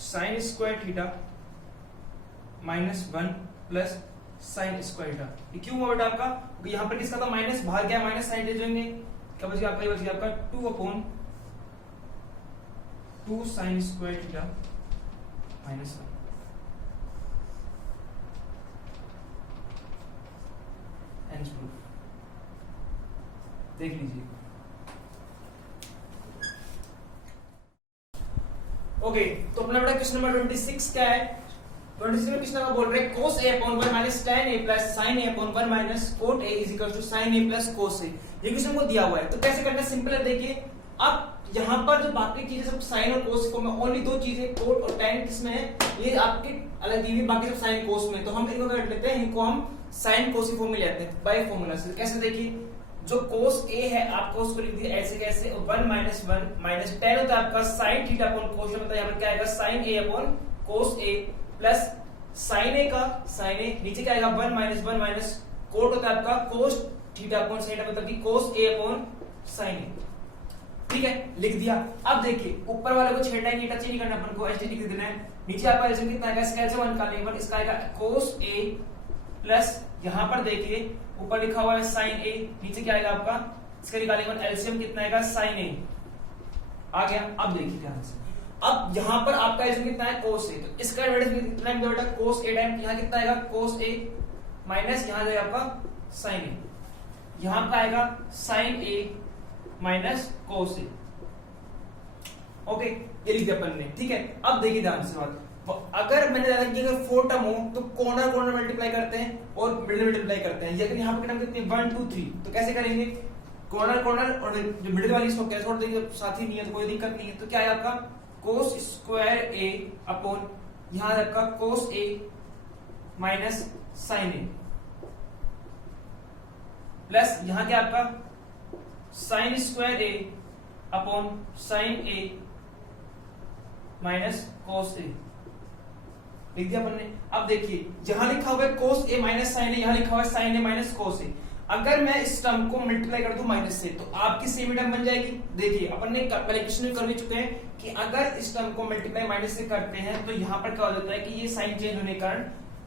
sine square theta minus 1 plus sine square theta. ये क्यों हुआ बेटा आपका, क्योंकि यहां पर किसका था माइनस, बाहर गया माइनस, साइन ले जाएंगे, क्या बचेगा आपका, ये बचेगा आपका 2 upon 2 sine square theta minus 1। देख लीजिए, ओके, तो अपना बेटा क्वेश्चन नंबर 26 क्या है, 26 में क्वेश्चन बोल रहे हैं cos a upon 1 minus tan a plus sin a upon 1 minus cot a is equal to sin a plus cos a। ये क्वेश्चन को दिया हुआ है, तो कैसे करना है, सिंपल है, देखिए अब यहाँ पर जो बाकी चीजें सब साइन और कोस फॉर्म में, ओनली दो चीजें कोट और tan किसमें है, ये आपके अलग दी हुई, बाकी सब साइन कोस में, तो हम इनको कर लेते हैं, इनको हम साइन कोस की फॉर्म में ले आते हैं बाय फॉर्मूला से। कैसे देखिए, जो कोस a है आप कोस को लिख दिए ऐसे कैसे, 1 माइनस 1 माइनस tan होता है आपका साइन थीटा अपॉन कोस, मतलब यहाँ पर क्या आएगा sine a upon cos a plus sine a का साइन a, नीचे क्या आएगा 1 माइनस कोट होता है आपका कोस थीटा अपॉन साइन थीटा, मतलब कि कोस a अपॉन साइन a। ठीक है, लिख दिया। अब देखिए ऊपर वाले को छेड़ना है, टच नहीं करना, अपन को एच लिख देना है। नीचे आपका एल्सियम कितना आएगा, इसका एल्सियम 1 का लेवल, इसका आएगा cos a प्लस यहां पर देखिए ऊपर लिखा हुआ है sin a, नीचे क्या आएगा आपका, इसका निकालेंगे एल्सियम कितना आएगा sin a, आ गया। अब देखिए ध्यान से, अब यहां पर आपका एल्सियम कितना है cos a, तो इसका डिवाइडेड कितना है बेटा cos a टाइम, यहां कितना आएगा cos a माइनस यहां जाएगा आपका sin a, यहां का आएगा sin a minus cos a। Okay, ये लिख दिया अपन ने। ठीक है, अब देखिए ध्यान से बात, अगर मैंने ज्यादा कि अगर 4 टर्म हो तो कॉर्नर कॉर्नर मल्टीप्लाई करते हैं और मिडिल मल्टीप्लाई करते हैं, लेकिन यहाँ पे टर्म कितनी 1 2 3, तो कैसे करेंगे, कॉर्नर कॉर्नर और जो मिडिल वाली इसको कैसे छोड़ देंगे, साथ ही नहीं है तो कोई दिक्कत नहीं है। तो क्या है आपका cos स्क्वायर a अपॉन यहाँ आपका cos a minus sin a plus यहाँ क्या आपका sin square a upon sin a minus cos a, लिख दिया अपन ने। अब देखिए जहां लिखा हुआ है cos a minus sin a, यहां लिखा हुआ है sin a minus cos a, अगर मैं इस टर्म को मल्टीप्लाई कर दूं माइनस से, तो आपकी सेम टर्म बन जाएगी। देखिए अपन ने पहले क्वेश्चन में कर भी चुके हैं कि अगर इस टर्म को मल्टीप्लाई माइनस से करते हैं तो यहाँ पर क्या हो जाता है कि ये साइन चेंज होने के कारण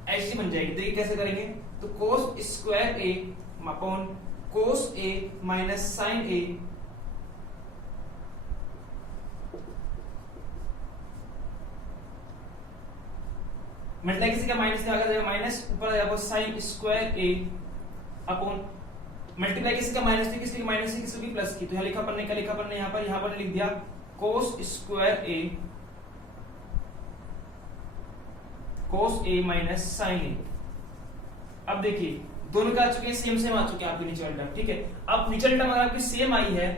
ऐसी बन जाएगी। देखिए कैसे करेंगे, तो cos square a upon cos a minus sine a multiply किसी का माइनस का जाएगा माइनस, ऊपर जाएगा sine square a upon multiply किसी का माइनस थी, किसी की माइनस थी, किसी की प्लस की, तो यहाँ लिखा पढ़ने का लिखा पढ़ने यहाँ पर लिख दिया कोस स्क्वायर ए माइनस साइन ए। अब देखिए दोनों का आ चुके हैं सेम आ चुके हैं आपके नीचे वाले टर्म, ठीक है। अब नीचे वाले टर्म अगर आपकी सेम आई है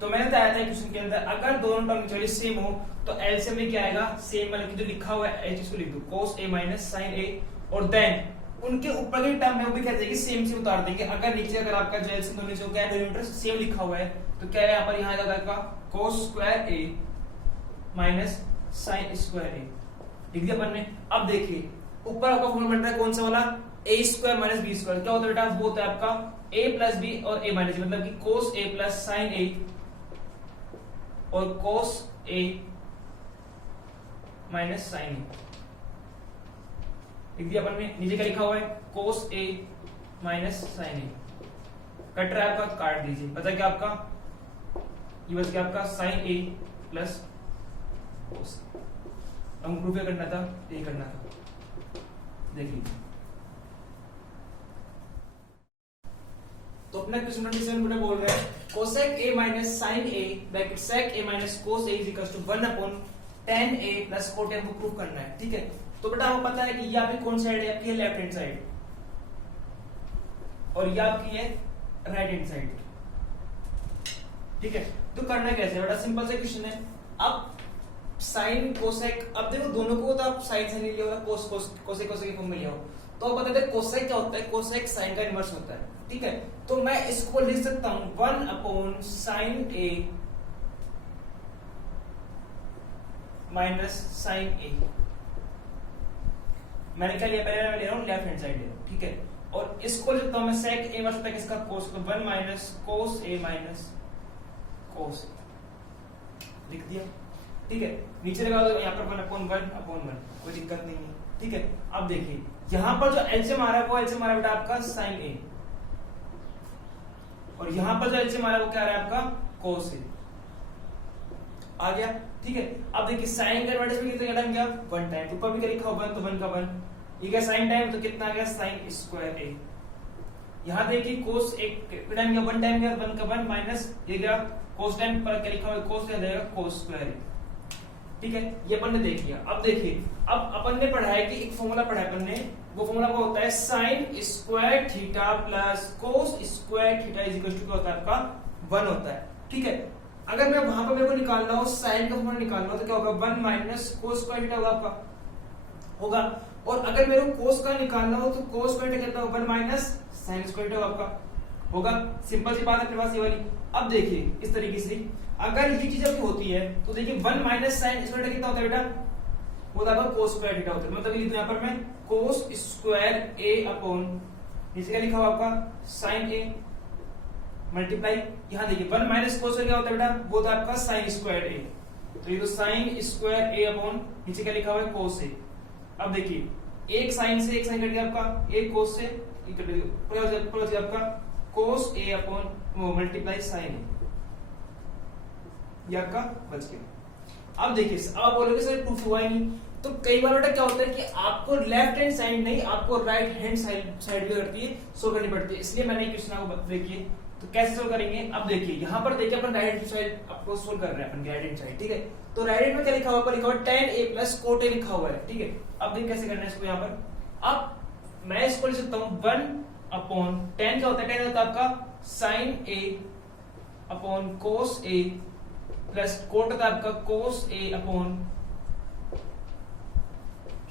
तो मैंने बताया था क्वेश्चन के अंदर अगर दोनों टर्म नीचे वाली सेम हो तो एलसीएम में क्या आएगा, सेम मतलब जो लिखा हुआ है इसको लिख दो कोस ए माइनस साइन ए, और देन उनके ऊपर के टर्म में वो भी कहते हैं कि सेम से उतार देंगे। अगर नीचे अगर आपका जो एलसीएम दोनों जो क्या है डिनोमिनेटर सेम लिखा हुआ है तो क्या है यहाँ पर, यहाँ आएगा आपका कोस स्क्वायर ए माइनस साइन स्क्वायर ए, लिख दिया अपन ने। अब देखिए ऊपर आपका फॉर्मूला बन रहा है कौन सा वाला, ए स्क्वायर माइनस बी स्क्वायर, क्या होता है बेटा, वो होता है आपका ए प्लस बी और ए माइनस, मतलब कि कोस ए प्लस साइन ए और कोस ए माइनस साइन ए, लिख दिया अपन ने। नीचे क्या लिखा हुआ है, कोस a minus sine A, cut रहा है आपका, काट दीजिए, बचा क्या आपका, ये बच गया आपका साइन ए प्लस कोस। अब प्रूफ करना था, ये करना था, देख लीजिए। तो अपना क्वेश्चन 27 बेटा बोल रहा है cosec a minus sine a bracket sec a minus cos a is equal to 1 upon tan a plus cot a को प्रूव करना है, ठीक है। तो बेटा आपको पता है कि ये आपकी कौन साइड है, आपकी है लेफ्ट हैंड साइड और ये आपकी है राइट हैंड साइड, ठीक है। तो करना कैसे बेटा, सिंपल सा क्वेश्चन है। अब साइन कोसेक, अब देखो दोनों को तो आप साइन से नहीं लिया होगा, कोस कोसेक के फॉर्म में लिया हो, तो आप बताते हैं कोसेक क्या होता है, कोसेक साइन का इनवर्स होता है, ठीक है। तो मैं इसको लिख सकता हूं 1 अपॉन साइन ए माइनस साइन ए, मैंने क्या लिया, पहले मैं ले रहा हूं लेफ्ट हैंड साइड ले रहा हूं, ठीक है। और इसको लिखता हूं मैं सेक ए इनवर्स होता है किसका, कोस, तो 1 माइनस कोस ए माइनस कोस, लिख दिया, ठीक है। नीचे लगा दो यहाँ पर 1 अपॉन 1, कोई दिक्कत नहीं है, ठीक है। अब देखिए यहां पर जो एलसीएम आ रहा है वो एलसीएम आ रहा है बेटा आपका साइन ए, और यहां पर जो एलसीएम आ रहा है वो क्या आ रहा है आपका कोस ए, आ गया, ठीक है। अब देखिए साइन का इनवर्स में कितना टाइम गया, 1 टाइम, ऊपर भी क्या लिखा हुआ है तो 1 का 1, ये क्या साइन टाइम तो कितना आ गया साइन स्क्वायर ए। यहां देखिए कोस एक टाइम गया 1 टाइम गया 1 का 1 माइनस ये गया कोस टाइम पर क्या लिखा हुआ है कोस आ जाएगा कोस स्क्वायर ए, ठीक है। ये अपन ने देख लिया। अब देखिए अब अपन ने पढ़ा है कि एक फॉर्मूला पढ़ा है अपन ने, वो फॉर्मूला क्या होता है, sine square theta plus cos square theta is equal to क्या होता है आपका 1 होता है, ठीक है। अगर मैं वहां पर मेरे को निकालना हो साइन का फॉर्मूला निकालना हो तो क्या होगा 1 माइनस कोस स्क्वायर थीटा होगा आपका, होगा। और अगर मेरे को कोस का निकालना हो तो कोस स्क्वायर थीटा कितना होगा 1 माइनस साइन स्क्वायर थीटा आपका, होगा। सिंपल सी बात है अपने पास ये वाली। अब देखिए इस तरीके से अगर ये चीज आपकी होती है तो देखिए 1 माइनस साइन स्क्वायर थीटा कितना होता है बेटा, वो होता है कोस स्क्वायर थीटा होता है, मतलब लिखते हैं यहाँ पर मैं कोस स्क्वायर ए अपॉन नीचे क्या लिखा हुआ आपका साइन ए मल्टीप्लाई, यहाँ देखिए 1 माइनस कोस क्या होता है बेटा, वो होता है आपका साइन स्क्वायर ए, तो ये तो साइन स्क्वायर ए अपॉन नीचे क्या लिखा हुआ है कोस ए। अब देखिए एक साइन से एक साइन कट गया आपका, एक कोस से आपका कोस ए अपॉन मल्टीप्लाई साइन ए, ये आपका बच गया। अब देखिए अब आप बोलोगे सर प्रूफ हुआ ही नहीं, तो कई बार बेटा क्या होता है कि आपको लेफ्ट हैंड साइड नहीं आपको राइट हैंड साइड भी करती है सोल्व करनी पड़ती है, इसलिए मैंने क्वेश्चन को देखिए तो कैसे सोल्व करेंगे। अब देखिए यहाँ पर देखिए अपन राइट हैंड साइड आपको सोल्व कर रहे हैं अपन राइट हैंड साइड, ठीक है। तो राइट हैंड में क्या लिखा हुआ है, लिखा हुआ tan a plus cot a लिखा हुआ है, ठीक है। अब देखिए कैसे करना है इसको, यहाँ पर अब मैं इसको लिख सकता हूँ 1 अपॉन tan क्या होता है, tan होता है आपका sine a upon cos a plus cot होता है आपका cos a upon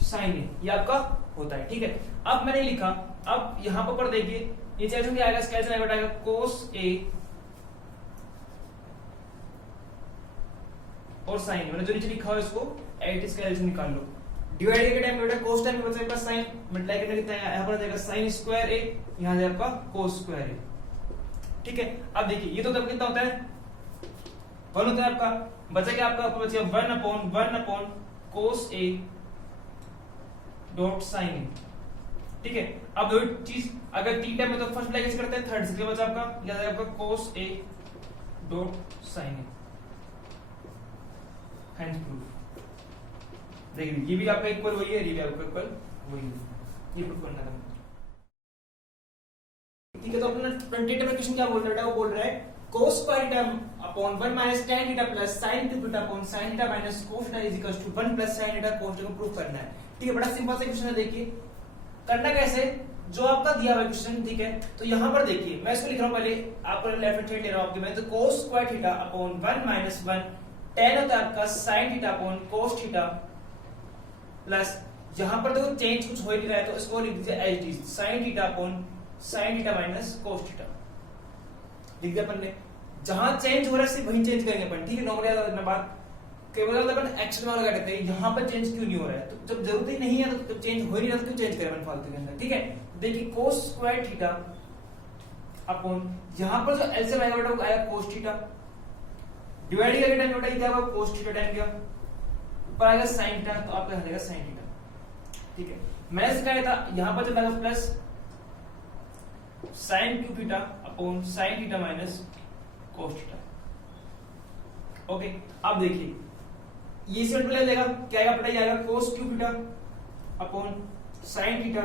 sine a, ये आपका होता है, ठीक है। अब मैंने लिखा, अब यहां पर देखिए नीचे क्या आएगा, कैसे आएगा कोस ए और साइन, मैंने जो नीचे लिखा हुआ इसको एट इसका एलसीएम निकाल लो, डिवाइड के टाइम बेटा कोस टाइम बचेगा साइन, मल्टीप्लाई करने कितना है, यहां पर आ जाएगा साइन स्क्वायर ए, यहां जाएगा आपका कोस स्क्वायर ए, ठीक है। अब देखिए ये तो तब कितना होता है 1 होता है आपका, बचा क्या आपका बचेगा 1 upon cos A dot sine A, ठीक है। अब दो चीज, अगर थीटा में तो फर्स्ट वाला कैसे करते हैं, थर्ड से बचा आपका याद है आपका cos A dot sin A, hand proof. देखिए ये भी आपका इक्वल वही है, ये भी आपका इक्वल वही है, ये प्रूफ करना था। ठीक है, तो अपना 28 में क्वेश्चन क्या बोल रहा है, वो बोल रहा है cos square theta upon 1 minus tan theta plus sin theta upon sin theta minus cos theta is equal to 1 plus sin theta cos theta को प्रूव करना है। ठीक है, बड़ा सिंपल सा क्वेश्चन है। देखिए करना कैसे, जो आपका दिया हुआ क्वेश्चन, ठीक है, तो यहां पर देखिए मैं इसको लिख रहा हूं, पहले आपको लेफ्ट हैंड साइड ले रहा हूं आपके में, तो cos square theta upon 1 minus 1 tan होता है आपका sin theta upon cos theta plus यहां पर देखो चेंज कुछ हो ही नहीं रहा है, तो इसको लिख दीजिए as it is sin theta upon sin theta minus cos theta लिख दिया अपन ने। जहां चेंज हो रहा है सिर्फ वहीं चेंज करेंगे अपन, ठीक है। नॉर्मली याद रखना बात, केवल अपन एक्शन वाला कहते हैं, यहां पर चेंज क्यों नहीं हो रहा है, तो जब जरूरत ही नहीं है तो जब चेंज हो ही नहीं रहा तो क्यों चेंज करें अपन फालतू के अंदर, ठीक है। देखिए cos स्क्वायर थीटा अपॉन यहां पर जो एलसीएम आएगा बेटा वो आएगा cos थीटा, डिवाइड करके टाइम बेटा ये आएगा cos थीटा टाइम क्या ऊपर आएगा sin थीटा, तो आपका आएगा sin थीटा, ठीक है। मैंने सिखाया था यहां पर जब आएगा plus sin cube theta upon sin theta minus cos theta. Okay, अब देखिए ये से मल्टीप्लाई देगा क्या आएगा बेटा, ये आएगा cos cube theta upon sin theta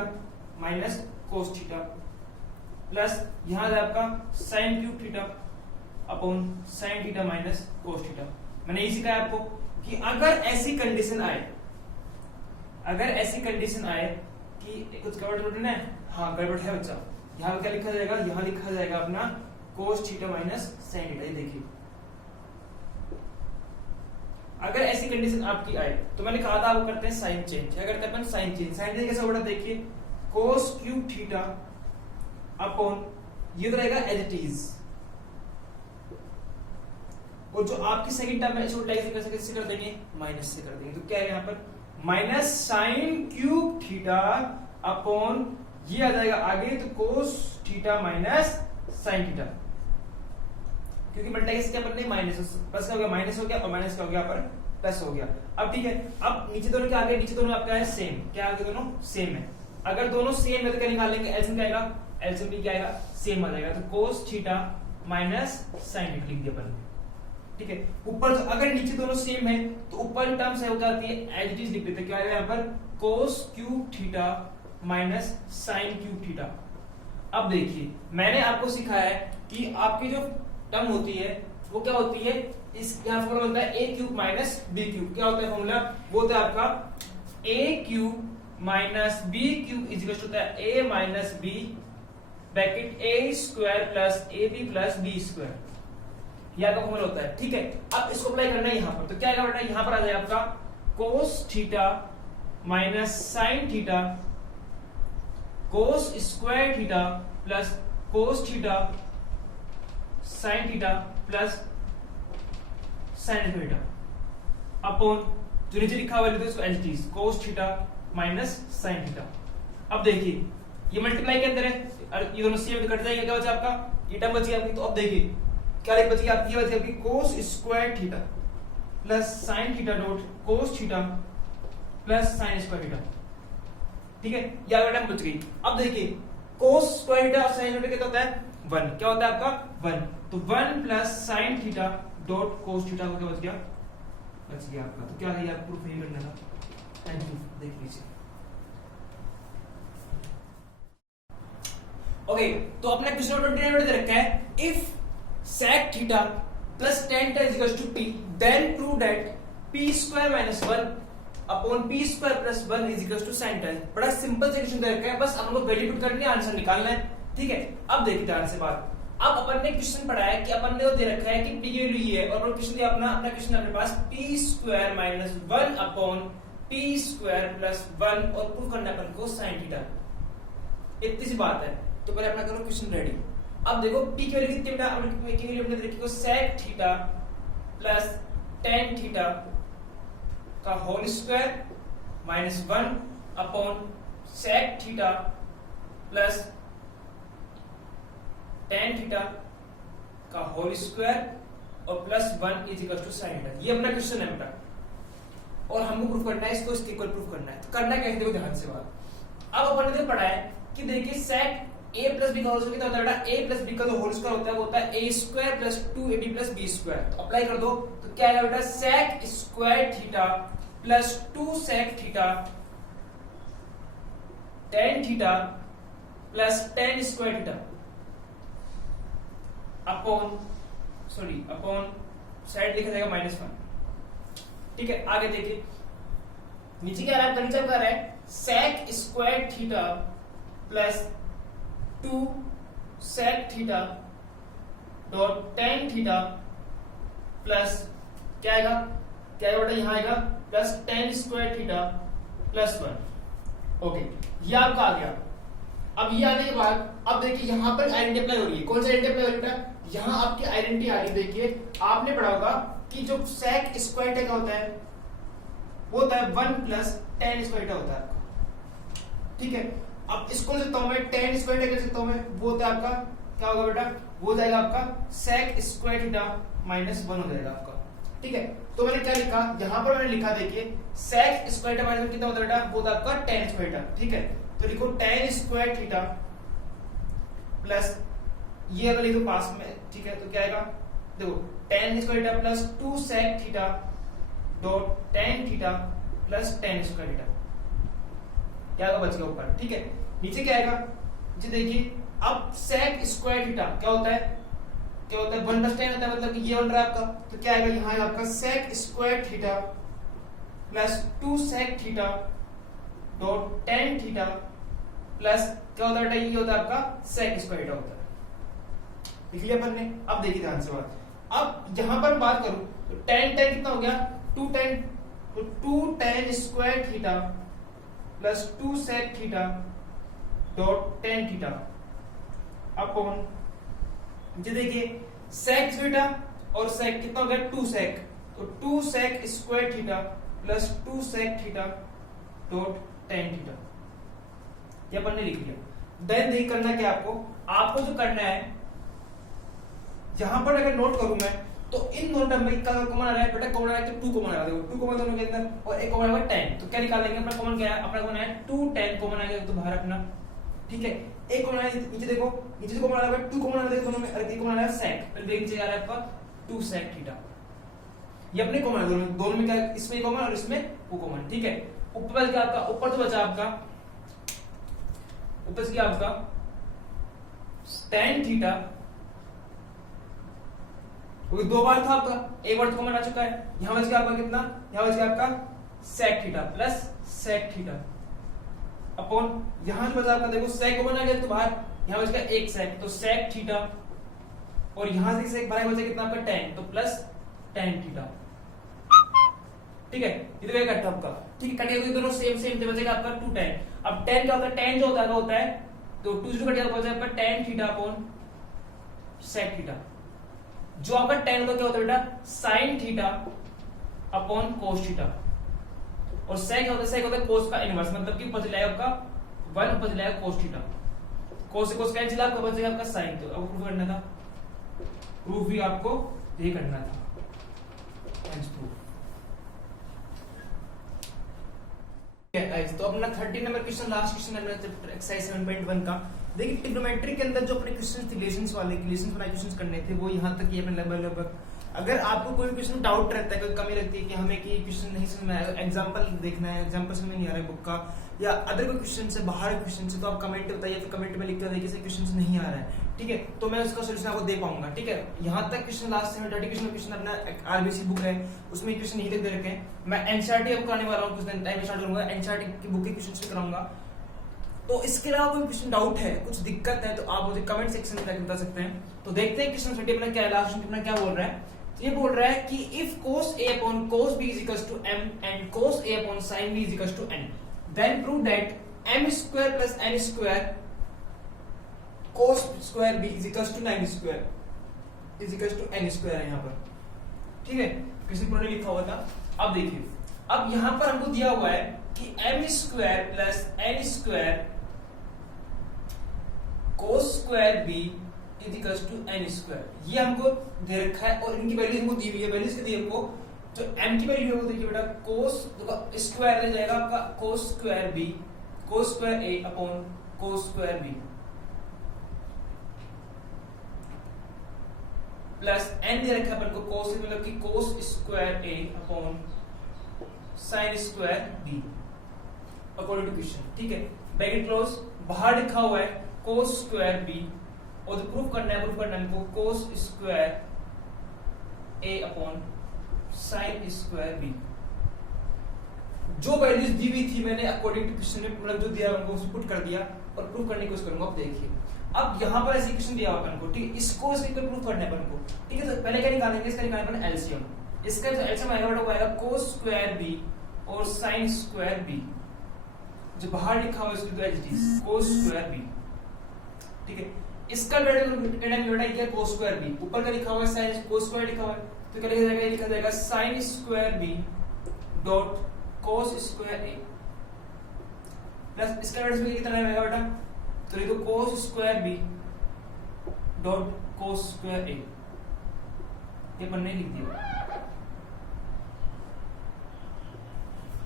minus cos theta plus यहां है आपका sin cube theta upon sin theta minus cos theta. मैंने ये सिखाया आपको कि अगर ऐसी कंडीशन आए, अगर ऐसी कंडीशन आए कि कुछ गड़बड़ है, हाँ गड़बड़ है बच्चा, यहां क्या लिखा जाएगा, यहां लिखा जाएगा अपना cos theta minus sin theta. ये देखिए अगर ऐसी कंडीशन आपकी आए तो मैंने कहा था आपको करते हैं साइन चेंज, क्या करते हैं अपन साइन चेंज। साइन चेंज कैसे होगा देखिए, cos क्यूब थीटा अपॉन ये तो रहेगा एज इट इज, और जो आपकी सेकंड टर्म है इसको कैसे कर देंगे, माइनस से कर देंगे। तो क्या है यहाँ पर minus sine cube theta upon ये आ जाएगा आगे तो cos theta minus sine theta, क्योंकि मल्टीप्लाई किया अपन ने माइनस प्लस का हो गया माइनस हो गया और माइनस का हो गया पर प्लस हो गया। अब ठीक है, अब नीचे दोनों क्या आ गए, नीचे दोनों आपका है सेम, क्या आगे दोनों सेम है। अगर दोनों सेम है तो क्या निकालेंगे, एलसीएम क्या आएगा, एलसीएम भी क्या आएगा सेम आ जाएगा, तो cos theta minus sine theta लिख दिया अपन, ठीक है। ऊपर तो अगर नीचे दोनों सेम है तो ऊपर टर्म्स है वो क्या आती है एज इट इज लिख देते, क्या आएगा यहाँ पर cos cube theta minus sine cube theta. अब देखिए मैंने आपको सिखाया है कि आपकी जो टर्म होती है वो क्या होती है, इस यहाँ फॉर्मूला होता है a cube minus b cube, क्या होता है फॉर्मूला, वो होता है आपका a cube minus b cube is equal to होता है a minus b bracket a square plus ab plus b square, यह आपका फॉर्मूला होता है, ठीक है। अब इसको अप्लाई करना है यहाँ पर, तो क्या आएगा बेटा, यहाँ पर आ जाएगा आपका cos theta minus sine theta cos square theta plus cos theta sine theta plus sine theta upon जो नीचे लिखा हुआ है इसको as it is cos theta minus sine theta. अब देखिए ये मल्टीप्लाई के अंदर है, ये दोनों सेम कट जाएंगे, क्या बचा आपका ये टर्म बची आपकी। तो अब देखिए क्या लिख बची आपकी, ये बची आपकी cos square theta plus sine theta dot cos theta plus sine square theta, ठीक है, ये वाला टर्म बच गई। अब देखिए cos स्क्वायर थीटा और साइन थीटा कितना होता है 1, क्या होता है आपका 1, तो 1 plus sine theta dot cos theta को क्या बच गया आपका। तो क्या है आप प्रूफ नहीं करना था, थैंक यू, देख लीजिए। ओके, तो अपने क्वेश्चन नंबर 29 में दे रखा है if sec theta plus tan theta is equal to p then prove that p square minus 1 upon p square plus 1 is equal to sin tan। बड़ा सिंपल से क्वेश्चन दे रखा है, बस हमको वैल्यू पुट करनी है, आंसर निकालना है, ठीक है। अब देखिए ध्यान से बात, अब अपन ने क्वेश्चन पढ़ा है कि अपन ने वो दे रखा है कि p की वैल्यू ये है, और क्वेश्चन दिया अपना क्वेश्चन अपने पास p square minus 1 upon p square plus 1 और प्रूव करना अपन को sin थीटा, इतनी सी बात है। तो पहले अपना करो क्वेश्चन रेडी। अब देखो p की वैल्यू कितनी बेटा, p की वैल्यू हमने दे रखी है sec theta plus tan theta का whole square minus 1 upon sec theta plus tan theta का होल स्क्वायर और plus 1 is equal to sin theta. ये अपना क्वेश्चन है बेटा, और हमको प्रूफ करना है इसको, इसके इक्वल प्रूफ करना है। तो करना क्या है देखो ध्यान से बात, अब अपन ने पढ़ा है कि देखिए sec a प्लस बी का होल स्क्वायर कितना होता है बेटा, a प्लस बी का जो होल स्क्वायर होता है वो होता है a square plus 2ab plus b square. तो अप्लाई कर दो तो क्या आएगा बेटा, sec square theta plus 2 sec theta tan theta plus tan square theta upon side लिखा जाएगा -1। ठीक है, आगे देखिए नीचे क्या आ रहा है, नीचे क्या आ रहा है, sec square theta plus 2 sec theta dot tan theta plus क्या आएगा बेटा, यहां आएगा plus tan square theta plus 1। Okay, ये आपका आ गया। अब ये आने के बाद अब देखिए यहां पर आइडेंटिटी अप्लाई हो रही है। कौन सी आइडेंटिटी अप्लाई हो रही है, यहां आपकी आइडेंटिटी आ रही है। देखिए आपने पढ़ा होगा कि जो sec स्क्वायर थीटा होता है वो होता है 1 प्लस tan स्क्वायर थीटा होता है। ठीक है, अब इसको लिख सकता हूं मैं tan स्क्वायर थीटा लिख सकता हूं मैं, वो होता है आपका क्या होगा बेटा, वो हो जाएगा आपका sec स्क्वायर थीटा -1 हो जाएगा आपका। ठीक है, तो मैंने क्या लिखा, यहां पर मैंने लिखा देखिए sec स्क्वायर थीटा -1 कितना होता है बेटा, वो होता है आपका tan स्क्वायर थीटा। ठीक है, तो लिखो tan स्क्वायर थीटा प्लस ये अगर लिखो पास में, ठीक है, तो क्या आएगा, देखो tan square theta plus 2 sec theta dot tan theta plus tan square theta, क्या आएगा बच गया ऊपर। ठीक है, नीचे क्या आएगा जी, देखिए अब sec स्क्वायर थीटा क्या होता है 1 प्लस tan होता है, मतलब कि ये बन रहा है आपका, तो क्या आएगा यहाँ आएगा आपका sec square theta plus 2 sec theta dot tan theta plus क्या होता है बेटा, ये होता है आपका sec स्क्वायर थीटा होता है। लिख लिया अपन ने। अब देखिए ध्यान से बात, अब यहां पर बात करूं तो tan कितना हो गया 2 tan, तो 2 tan square theta plus 2 sec theta dot tan theta upon जी देखिए sec थीटा और sec कितना हो गया 2 sec, तो 2 sec square theta plus 2 sec theta dot tan theta, ये अपन ने लिख लिया। देन देखिए करना क्या आपको जो करना है, यहां पर अगर नोट करूं मैं तो इन दोनों टर्म में क्या कॉमन आ रहा है बेटा, कॉमन आ रहा है तो 2 कॉमन आ रहा है, 2 कॉमन दोनों के अंदर और एक कॉमन आ रहा है tan, तो क्या निकालेंगे अपना कॉमन, क्या है अपना कॉमन है 2 tan कॉमन आ गया तो बाहर अपना। ठीक है, एक कॉमन है नीचे, देखो नीचे से कॉमन आ रहा है 2 कॉमन आ रहा है दोनों में, और एक कॉमन आ रहा है sec, फिर देखिए नीचे आ रहा है आपका 2 sec थीटा, ये अपने कॉमन है दोनों में क्या, इसमें कॉमन और इसमें वो कॉमन। ठीक है, ऊपर क्या आपका, ऊपर तो बचा आपका, ऊपर क्या आपका tan थीटा, क्योंकि 2 बार था आपका, एक बार तो कॉमन आ चुका है, यहां बच गया आपका कितना, यहां बच गया आपका sec theta plus sec theta upon यहां जो बचा आपका, देखो sec कॉमन आ गया तो बाहर, यहां बच गया एक sec, तो sec थीटा और यहां से sec बाहर बचा कितना आपका tan, तो प्लस tan थीटा। ठीक है, ये तो क्या कट आपका, ठीक है, कटेगा तो दोनों सेम थे, बचेगा आपका 2 tan। अब tan क्या होता है, tan जो होता है तो 2 से कट जाएगा, बचा आपका tan theta upon sec theta. जो आपका tan होता क्या होता है बेटा, sin theta upon cos theta, और sec क्या होता है cos का इनवर्स, मतलब कि ऊपर चला जाएगा आपका 1 ऊपर चला जाएगा cos थीटा, cos से cos कैंसिल, आपका बचेगा आपका sin। तो अब प्रूफ करना था, प्रूफ भी आपको ये करना था, प्रूफ। तो अपना 30 नंबर क्वेश्चन, लास्ट क्वेश्चन है एक्सरसाइज 7.1 का। देखिए ट्रिग्नोमेट्री के अंदर जो अपने क्वेश्चन थे, रिलेशंस वाले क्वेश्चन करने थे, वो यहाँ तक ही अपने लगभग। अगर आपको कोई क्वेश्चन डाउट रहता है, कोई कमी लगती है कि हमें कि क्वेश्चन नहीं समझ में आया, एग्जांपल देखना है, एग्जांपल समझ नहीं आ रहा है बुक का, या अदर कोई क्वेश्चन से बाहर क्वेश्चन से, तो आप कमेंट बताइए, फिर कमेंट में लिख कर देखिए क्वेश्चन नहीं आ रहा है। ठीक है, तो मैं उसका सोल्यूशन आपको दे पाऊंगा। ठीक है, यहाँ तक क्वेश्चन लास्ट में 30 क्वेश्चन अपना आरबीसी बुक है, उसमें क्वेश्चन नहीं दे रखे हैं। मैं एनसीईआरटी आपको कराने वाला हूँ, कुछ दिन टाइम स्टार्ट करूंगा, एनसीईआरटी की बुक के क्वेश्चन भी कराऊंगा। तो इसके अलावा कोई क्वेश्चन डाउट है, कुछ दिक्कत है, तो आप मुझे कमेंट सेक्शन में बता सकते हैं। तो देखते हैं क्वेश्चन 30 अपना क्या, लास्ट अपना क्या बोल रहा है। ये बोल रहा है कि if cos a upon cos b is equals to m and cos a upon sin b is equals to n, then prove that m square plus n square cos square b is equals to 9 square is equals to n square है यहाँ पर। ठीक है, किसी को लिखा हुआ था। अब देखिए, अब यहाँ पर हमको दिया हुआ है कि m square plus n square cos square b is equals to n square, ये हमको दे रखा है और इनकी वैल्यू हमको दी हुई है। वैल्यूज के दिए हमको, जो m की वैल्यू है वो देखिए बेटा cos स्क्वायर रह जाएगा आपका cos square b, cos square a upon cos square b plus n दे रखा है अपन को cos मतलब कि cos square a upon sin square b according to question. ठीक है, ब्रैकेट क्लोज, बाहर लिखा हुआ है cos स्क्वायर b और प्रूफ करना है हमको cos square a upon sin square b। जो वैल्यूज दी हुई थी मैंने अकॉर्डिंग टू क्वेश्चन में मतलब जो दिया उनको उसे पुट कर दिया और प्रूफ करने की कोशिश करूंगा। अब देखिए, अब यहाँ पर ऐसे इक्वेशन दिया हुआ अपन को, ठीक है, इसको इसके प्रूफ करना है अपन को। ठीक है, तो पहले क्या निकालेंगे, इसका निकालना है अपन एलसीएम। इसका जो एलसीएम आएगा वो आएगा cos स्क्वायर b और sin स्क्वायर b, जो बाहर लिखा हुआ है उसकी as it is cos square b। ठीक है, इसका डिवाइड किया cos स्क्वायर b, ऊपर का लिखा हुआ है sin cos स्क्वायर लिखा हुआ है, तो क्या लिखा जाएगा sin square b dot cos square a plus इसका डिवाइड कितना आएगा बेटा, तो लिखो cos square b dot cos square a, ये पन्ने लिख दिया।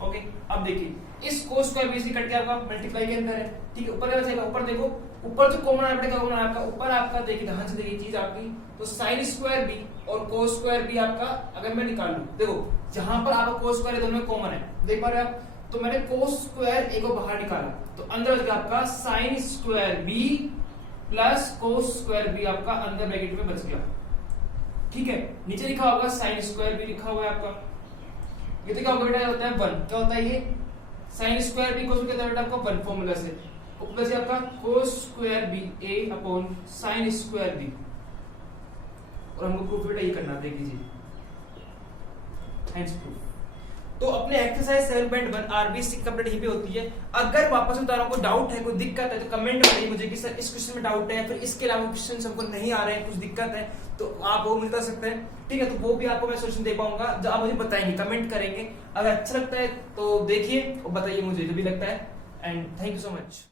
ओके, अब देखिए इस cos स्क्वायर b से कट के आपका मल्टीप्लाई के अंदर है। ठीक है, ऊपर क्या बचेगा, ऊपर देखो, ऊपर जो कॉमन आपका क्या कॉमन आपका ऊपर आपका देखिए ध्यान से देखिए चीज आपकी, तो sin स्क्वायर b और cos स्क्वायर b आपका अगर मैं निकाल लूं, देखो जहां पर आपका cos स्क्वायर दोनों में कॉमन है, देख पा रहे हो आप, तो मैंने cos स्क्वायर a को बाहर निकाला तो अंदर बच गया आपका sin square b plus cos square b आपका अंदर ब्रैकेट में बच गया। ठीक है, नीचे लिखा होगा sin स्क्वायर b लिखा हुआ है आपका, ये तो क्या होगा बेटा, होता है 1, क्या होता है ये sin square b cos square बेटा आपका 1 फार्मूला से, प्लस आपका cos square b a upon sin square b, और हमको प्रूफ बेटा ये करना है, देखिए हैंड्स प्रूफ। तो अपने एक्सरसाइज 7.1 आरबीसी कंप्लीट यहीं पे होती है। अगर वापस बता रहा हूं कोई डाउट है, कोई दिक्कत है, तो कमेंट में बताइए मुझे कि सर इस क्वेश्चन में डाउट है, फिर इसके अलावा क्वेश्चन हमको नहीं आ रहे हैं, कुछ दिक्कत है, तो आप वो मुझे बता सकते हैं। ठीक है, तो वो भी आपको मैं सोल्यूशन दे पाऊंगा जो आप मुझे बताएंगे, कमेंट करेंगे। अगर अच्छा लगता है तो देखिए और बताइए मुझे जो भी लगता है। And thank you so much.